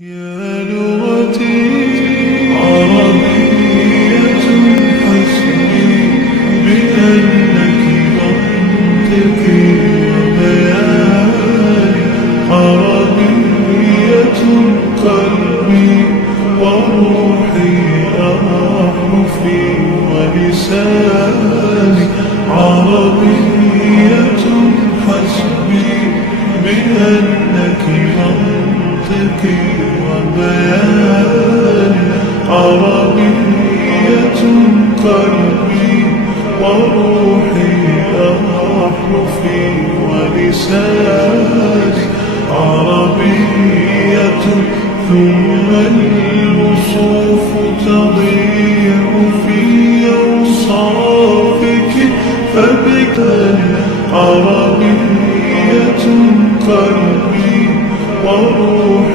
يا لغتي عربية حسبي بأنك منطقي وبياني عربية قلبي وروحي أحرفي ولساني عربية حسبي بأنك منطقي وبياني عربية قلبي وروحي أحرفي ولساني عربية ثم الوصوف تضيع في أوصافك فبالتالي عربية قلبي وروحي